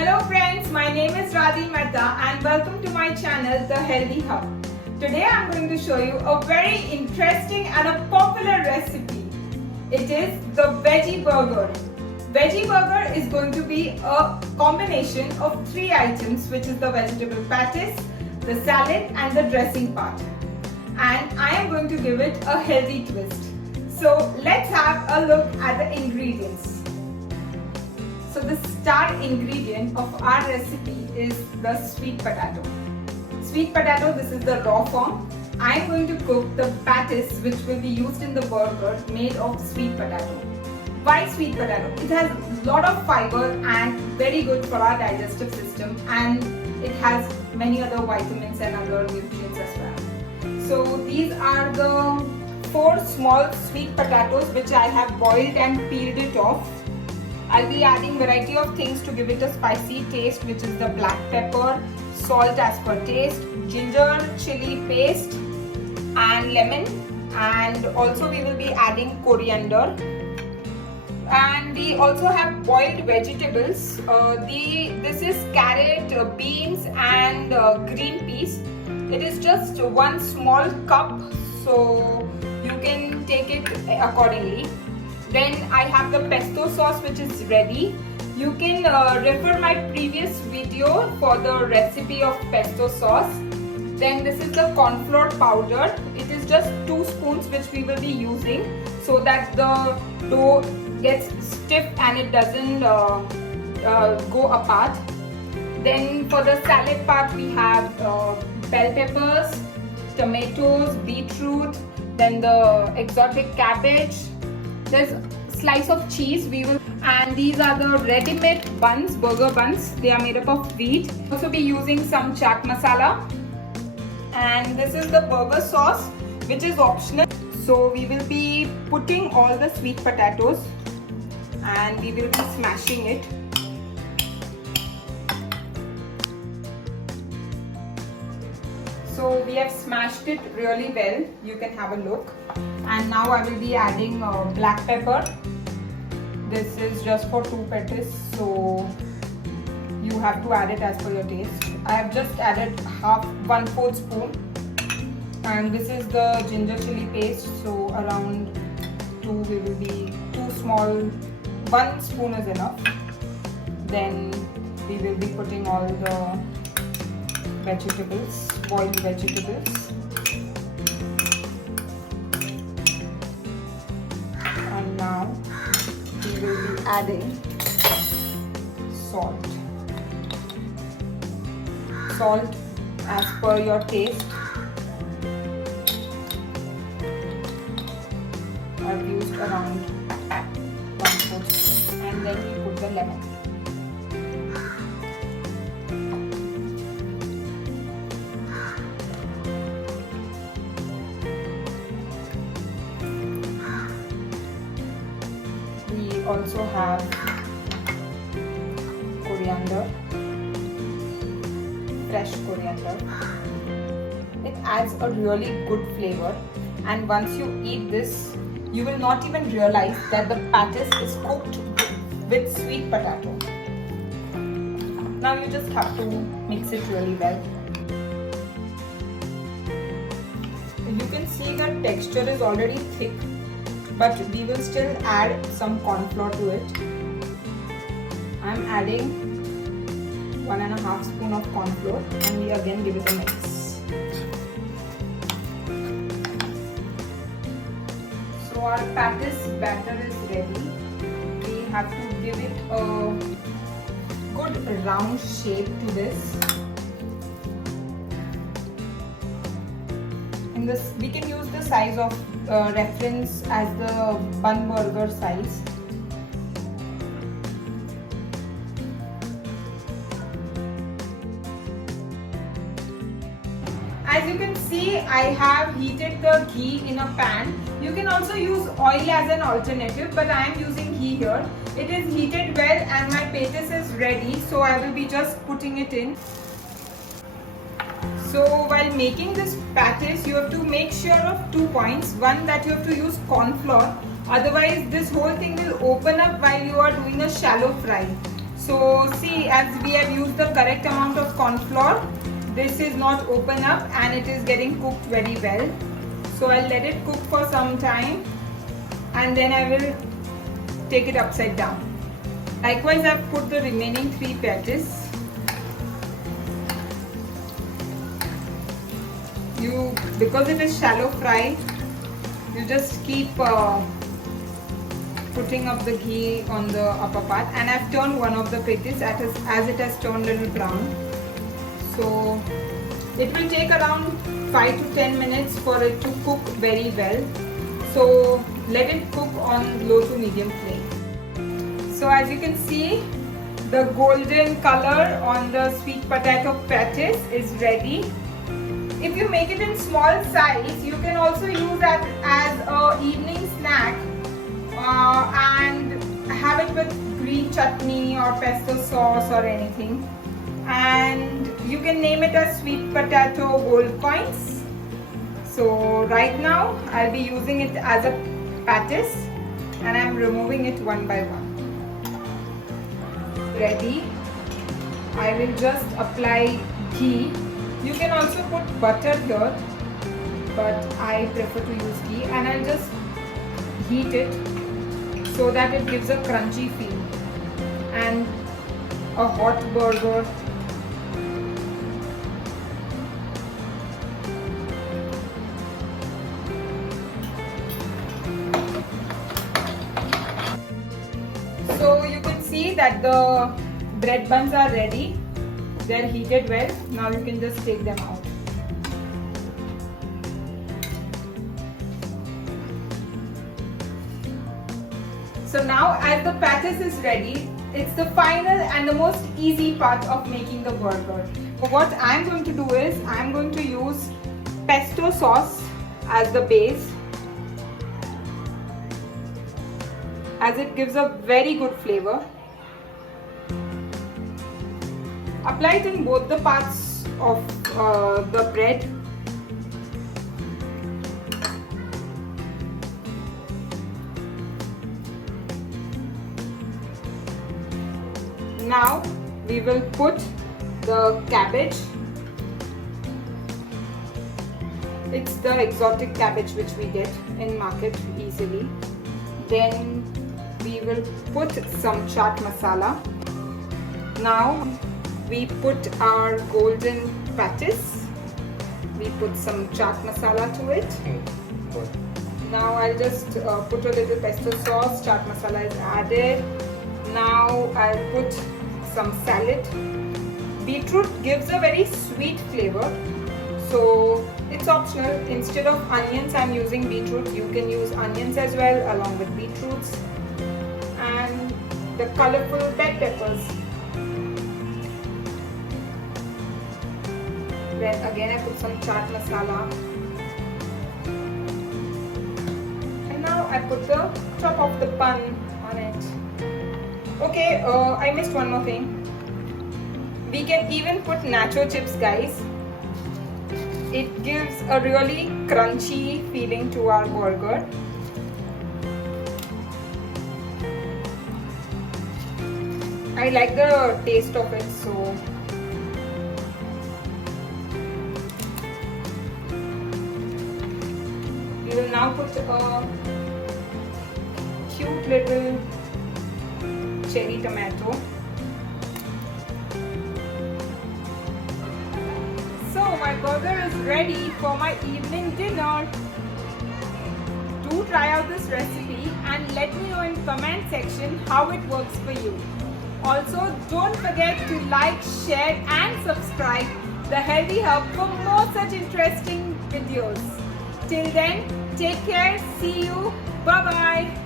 Hello friends, my name is Radhi Mehta and welcome to my channel The Healthy Hub. Today I am going to show you a very interesting and a popular recipe. It is the veggie burger. Veggie burger is going to be a combination of three items, which is the vegetable patties, the salad and the dressing part. And I am going to give it a healthy twist. So let's have a look at the ingredients. So the star ingredient of our recipe is the sweet potato. Sweet potato, this is the raw form. I am going to cook the patties which will be used in the burger made of sweet potato. Why sweet potato? It has a lot of fiber and very good for our digestive system, and it has many other vitamins and other nutrients as well. So these are the 4 small sweet potatoes which I have boiled and peeled it off. I'll be adding variety of things to give it a spicy taste, which is the black pepper, salt as per taste, ginger chili paste and lemon, and also we will be adding coriander. And we also have boiled vegetables. This is carrot, beans and green peas. It is just 1 small cup, so you can take it accordingly. Then I have the pesto sauce which is ready. You can refer my previous video for the recipe of pesto sauce. Then this is the corn flour powder. It is just 2 spoons which we will be using so that the dough gets stiff and it doesn't go apart. Then for the salad part we have bell peppers, tomatoes, beetroot, then the exotic cabbage. There's slice of cheese and these are the ready-made buns, burger buns. They are made up of wheat. We'll also be using some chaat masala, and this is the burger sauce which is optional. So we will be putting all the sweet potatoes and we will be smashing it. So we have smashed it really well. You can have a look. And now I will be adding black pepper. This is just for 2 patties, so you have to add it as per your taste. I have just added 1/4 spoon. And this is the ginger chili paste, so around 1 spoon is enough. Then we will be putting all the vegetables, boiled vegetables. And now we will be adding salt. Salt as per your taste. I've used around 1/4 spoon, and then we put the lemon. We also have coriander, fresh coriander. It adds a really good flavor, and once you eat this, you will not even realize that the patties is cooked with sweet potato. Now you just have to mix it really well. You can see the texture is already thick, but we will still add some corn flour to it. I am adding 1.5 spoon of corn flour, and we again give it a mix. So our patties batter is ready. We have to give it a good round shape to this. In this, we can use the size of reference as the bun burger size. As you can see, I have heated the ghee in a pan. You can also use oil as an alternative, but I am using ghee here. It is heated well and my patties is ready, so I will be just putting it in. So while making this patties, you have to make sure of 2 points. One, that you have to use corn flour. Otherwise, this whole thing will open up while you are doing a shallow fry. So see, as we have used the correct amount of corn flour, this is not open up and it is getting cooked very well. So I'll let it cook for some time and then I will take it upside down. Likewise, I've put the remaining 3 patties. Because it is shallow fry, you just keep putting up the ghee on the upper part, and I've turned one of the patties as it has turned a little brown. So it will take around 5 to 10 minutes for it to cook very well. So let it cook on low to medium flame. So as you can see, the golden color on the sweet potato patties is ready. If you make it in small size, you can also use that as an evening snack and have it with green chutney or pesto sauce or anything. And you can name it as sweet potato gold coins. So right now I'll be using it as a patties and I'm removing it one by one. Ready. I will just apply ghee. You can also put butter here, but I prefer to use ghee, and I'll just heat it so that it gives a crunchy feel and a hot burger. So you can see that the bread buns are ready. They are heated well. Now you can just take them out. So now as the patties is ready, it's the final and the most easy part of making the burger. So what I'm going to do is I'm going to use pesto sauce as the base, as it gives a very good flavor. Apply it in both the parts of the bread. Now we will put the cabbage. It's the exotic cabbage which we get in market easily. Then we will put some chaat masala. Now we put our golden patties. We put some chaat masala to it. Now I'll just put a little pesto sauce. Chaat masala is added. Now I'll put some salad. Beetroot gives a very sweet flavor, so it's optional. Instead of onions, I'm using beetroot. You can use onions as well along with beetroots. And the colorful bell peppers. Then again I put some chaat masala. And now I put the top of the bun on it. Okay, I missed one more thing. We can even put nacho chips, guys. It gives a really crunchy feeling to our burger. I like the taste of it, so we will now put a cute little cherry tomato. So my burger is ready for my evening dinner. Do try out this recipe and let me know in comment section how it works for you. Also, don't forget to like, share and subscribe the Healthy Hub for more such interesting videos. Till then, take care, see you, bye bye.